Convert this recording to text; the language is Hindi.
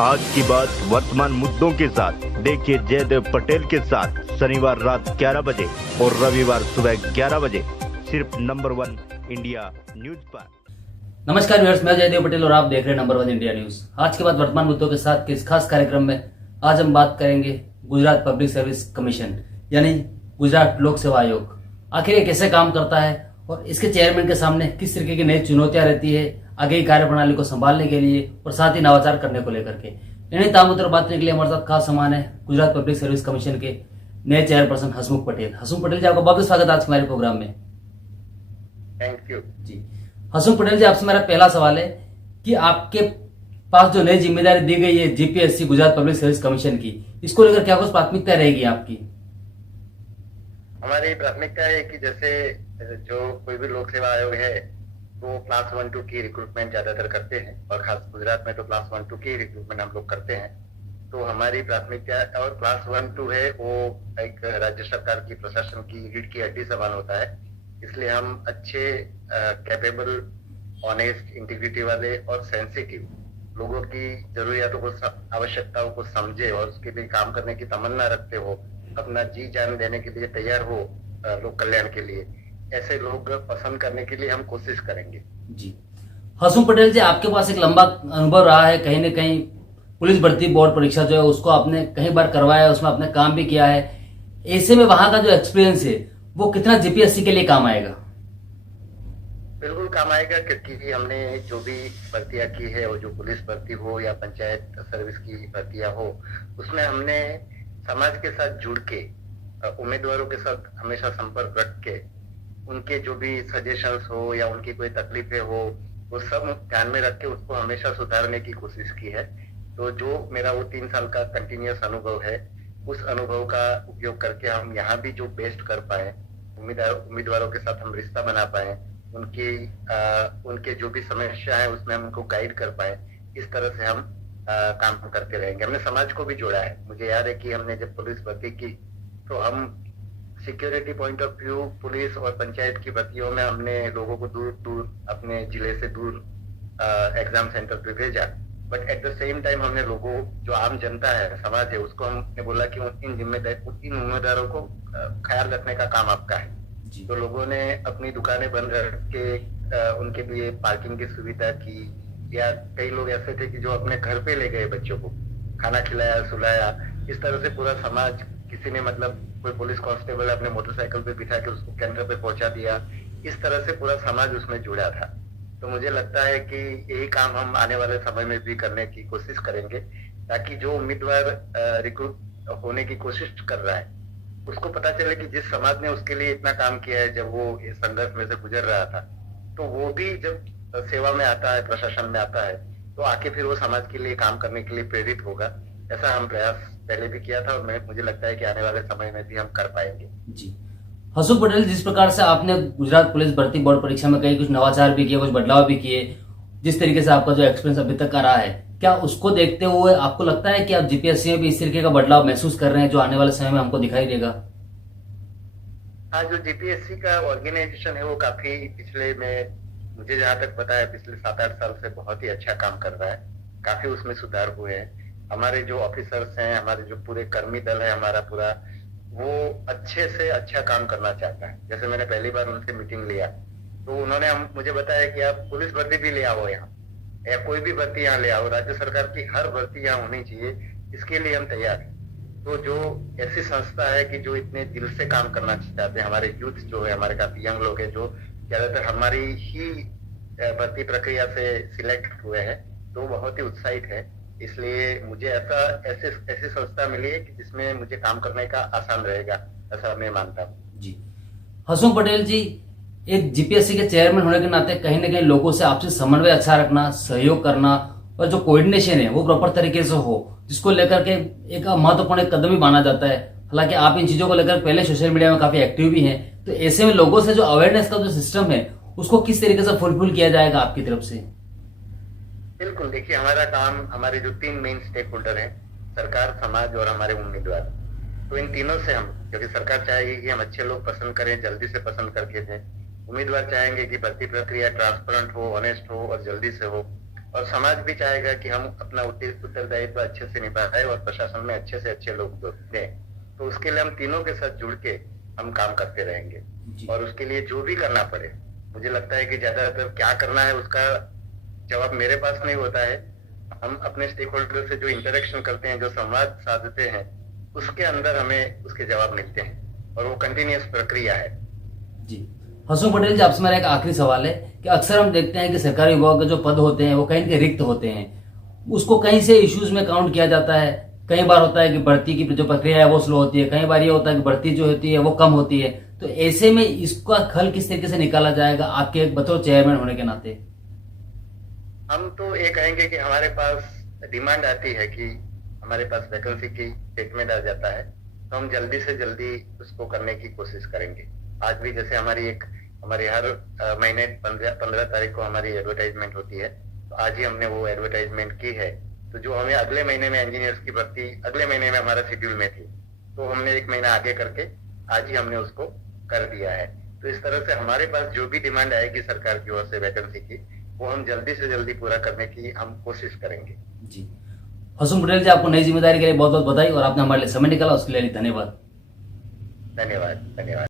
आज की बात वर्तमान मुद्दों के साथ देखिए जयदेव पटेल के साथ शनिवार रात 11 बजे और रविवार सुबह 11 बजे सिर्फ नंबर 1 इंडिया न्यूज पर। नमस्कार व्यूअर्स, मैं जयदेव पटेल और आप देख रहे हैं नंबर 1 इंडिया न्यूज। आज के बाद वर्तमान मुद्दों के साथ इस खास कार्यक्रम में आज हम बात करेंगे गुजरात पब्लिक सर्विस कमीशन यानी गुजरात लोक सेवा आयोग। आखिर ये कैसे काम करता है और इसके चेयरमैन के सामने किस तरीके की नई चुनौतियां रहती है आगे की कार्यप्रणाली को संभालने के लिए और साथ ही नवाचार करने को लेकर के। इन्हीं तामुद्दर बात करने के लिए हमारे साथ खास सामान है गुजरात पब्लिक सर्विस कमीशन के नए चेयरपर्सन हसमुख पटेल। हसमुख पटेल जी, आपका बहुत बहुत स्वागत है आज हमारे प्रोग्राम में। थैंक यू जी हसमुख पटेल जी, आपसे मेरा पहला सवाल है कि आपके पास जो नई जिम्मेदारी दी गई है GPSC Gujarat public service commission की, इसको लेकर क्या कुछ प्राथमिकता रहेगी आपकी? हमारी प्राथमिकता है कि जैसे जो कोई भी लोक सेवा आयोग है वो क्लास 1-2 की रिक्रूटमेंट ज्यादातर करते हैं और खास गुजरात में तो क्लास 1-2 की रिक्रूटमेंट हम लोग करते हैं। तो हमारी प्राथमिकता और क्लास 1-2 है वो एक राज्य सरकार की प्रशासन की रीढ़ की हड्डी समान होता है, इसलिए हम अच्छे कैपेबल, ऑनेस्ट, इंटीग्रिटी वाले और सेंसिटिव लोगों की जरूरियातों को, आवश्यकताओं को समझे और उसके लिए काम करने की तमन्ना रखते हो, अपना जी जान देने के लिए तैयार हो लोक कल्याण के लिए, ऐसे लोग पसंद करने के लिए हम कोशिश करेंगे। जी हसमुख पटेल जी, आपके पास एक लंबा अनुभव रहा है, कहीं न कहीं पुलिस भर्ती बोर्ड परीक्षा जो है उसको आपने कई बार करवाया है, उसमें आपने काम भी किया है। ऐसे में वहां का जो एक्सपीरियंस है वो कितना जीपीएससी के लिए काम आएगा? बिल्कुल काम आएगा, क्योंकि हमने जो भी भर्तियां की है और जो पुलिस भर्ती हो या पंचायत सर्विस की भर्तियां हो, उसमें हमने समाज के साथ जुड़ के, उम्मीदवारों के साथ हमेशा संपर्क रख के, उनके जो भी सजेशंस हो या उनकी कोई तकलीफें हो वो सब ध्यान में रख के उसको हमेशा सुधारने की कोशिश की है। तो जो मेरा वो 3 साल का कंटिन्यूअस अनुभव है, उस अनुभव का उपयोग करके हम यहाँ भी जो बेस्ट कर पाए, उम्मीदवारों के साथ हम रिश्ता बना पाए, उनके जो भी समस्या है उसमें हम उनको गाइड कर पाए, इस तरह से हम काम करते रहेंगे। हमने समाज को भी जोड़ा है। मुझे याद है कि हमने जब पुलिस भर्ती की तो हम security point of view police और पंचायत की भर्तियों में हमने लोगों को दूर दूर अपने जिले से दूर एग्जाम सेंटर पे भेजा, but at the same time हमने लोगों, जो आम जनता है, समाज है, उसको हमने बोला कि इन उम्मीदवारों को ख्याल रखने का काम आपका है। तो लोगों ने अपनी दुकानें बंद रख के उनके लिए पार्किंग की सुविधा की, या कई लोग ऐसे थे कि जो अपने घर पे ले गए बच्चों को, खाना खिलाया, सुलाया। इस तरह से पूरा समाज, किसी ने मतलब कोई पुलिस कांस्टेबल अपने मोटरसाइकिल पे बिठा के उसको केंद्र पे पहुंचा दिया, इस तरह से पूरा समाज उसमें जुड़ा था। तो मुझे लगता है कि यही काम हम आने वाले समय में भी करने की कोशिश करेंगे, ताकि जो उम्मीदवार रिक्रूट होने की कोशिश कर रहा है उसको पता चले कि जिस समाज ने उसके लिए इतना काम किया है, जब वो इस संघर्ष में से गुजर रहा था, तो वो भी जब सेवा में आता है, प्रशासन में आता है, तो आके फिर वो समाज के लिए काम करने के लिए प्रेरित होगा। ऐसा हम प्रयास पहले भी किया था और मुझे लगता है कि आने वाले समय में भी हम कर पाएंगे। जी हसमुख पटेल, जिस प्रकार से आपने गुजरात पुलिस भर्ती बोर्ड परीक्षा में कई कुछ नवाचार भी किए, कुछ बदलाव भी किए, जिस तरीके से आपका जो एक्सपीरियंस अभी तक का रहा है, क्या उसको देखते हुए आपको लगता है कि आप जीपीएससी में भी इस तरीके का बदलाव महसूस कर रहे हैं जो आने वाले समय में हमको दिखाई देगा? हाँ, जो जीपीएससी का ऑर्गेनाइजेशन है वो काफी मुझे जहाँ तक पता है पिछले 7-8 साल से बहुत ही अच्छा काम कर रहा है। काफी उसमें सुधार हुए हैं। हमारे जो ऑफिसर्स हैं, हमारे जो पूरे कर्मी दल है हमारा पूरा, वो अच्छे से अच्छा काम करना चाहता है। जैसे मैंने पहली बार उनसे मीटिंग लिया तो उन्होंने मुझे बताया कि आप पुलिस भर्ती भी ले आओ यहाँ, या कोई भी भर्ती यहाँ ले आओ, राज्य सरकार की हर भर्ती यहाँ होनी चाहिए, इसके लिए हम तैयार हैं। तो जो ऐसी संस्था है कि जो इतने दिल से काम करना चाहते हैं, हमारे यूथ जो है, हमारे काफी यंग लोग हैं जो ज्यादातर हमारी ही भर्ती प्रक्रिया से सिलेक्ट हुए हैं, तो बहुत ही उत्साहित है। इसलिए मुझे ऐसी संस्था मिली है कि जिसमें मुझे काम करने का आसान रहेगा, ऐसा मैं मानता हूँ। जी हसमुख पटेल जी, एक जीपीएससी के चेयरमैन होने के नाते कहीं न कहीं लोगों से आपसी समन्वय अच्छा रखना, सहयोग करना और जो कोऑर्डिनेशन है वो प्रॉपर तरीके से हो, जिसको लेकर के एक महत्वपूर्ण कदम भी माना जाता है। हालांकि आप इन चीजों को लेकर पहले सोशल मीडिया में काफी एक्टिव भी हैं, तो ऐसे में लोगों से जो अवेयरनेस का जो सिस्टम है उसको किस तरीके से फुलफिल किया जाएगा आपकी तरफ से? बिल्कुल, देखिए हमारा काम, हमारे जो 3 मेन स्टेक होल्डर हैं, सरकार, समाज और हमारे उम्मीदवार, तो इन तीनों से हम, क्योंकि सरकार चाहेगी कि हम अच्छे लोग पसंद करें, जल्दी से पसंद करके दें, उम्मीदवार चाहेंगे कि भर्ती प्रक्रिया ट्रांसपेरेंट हो, ऑनेस्ट हो और जल्दी से हो, और समाज भी चाहेगा कि हम अपना उत्तरदायित्व अच्छे से निभाएं और प्रशासन में अच्छे से अच्छे लोग दें। तो उसके लिए हम तीनों के साथ जुड़ के हम काम करते रहेंगे जी। और उसके लिए जो भी करना पड़े, मुझे लगता है कि ज्यादातर क्या करना है उसका जवाब मेरे पास नहीं होता है। हम अपने स्टेक होल्डर से जो इंटरेक्शन करते हैं, जो संवाद साधते हैं, उसके अंदर हमें उसके जवाब मिलते हैं और वो कंटिन्यूअस प्रक्रिया है। जी। हसमुख पटेल जी, आपसे मेरा एक आखिरी सवाल है कि अक्सर हम देखते हैं कि सरकारी विभाग के जो पद होते हैं वो कहीं न कहीं रिक्त होते हैं, उसको कहीं से इश्यूज में काउंट किया जाता है। कई बार होता है कि भर्ती की जो प्रक्रिया है वो स्लो होती है, कई बार ये होता है कि भर्ती जो होती है वो कम होती है। तो ऐसे में इसका हल किस तरीके से निकाला जाएगा आपके एक बतौर चेयरमैन होने के नाते? हम तो ये कहेंगे कि हमारे पास डिमांड आती है कि हमारे पास वैकेंसी की स्टेटमेंट आ जाता है, तो हम जल्दी से जल्दी उसको करने की कोशिश करेंगे। आज भी जैसे हमारी हर महीने 15 तारीख को हमारी एडवर्टाइजमेंट होती है, तो आज ही हमने वो एडवर्टाइजमेंट की है। तो जो हमें अगले महीने में इंजीनियर्स की भर्ती अगले महीने में हमारा शेड्यूल में थी, तो हमने एक महीना आगे करके आज ही हमने उसको कर दिया है। तो इस तरह से हमारे पास जो भी डिमांड आएगी सरकार की ओर से वैकेंसी की, वो हम जल्दी से जल्दी पूरा करने की हम कोशिश करेंगे। जी। हसमुख पटेल जी, आपको नई जिम्मेदारी के लिए बहुत बहुत बधाई और आपने हमारे लिए समय निकाला, उसके लिए धन्यवाद। धन्यवाद।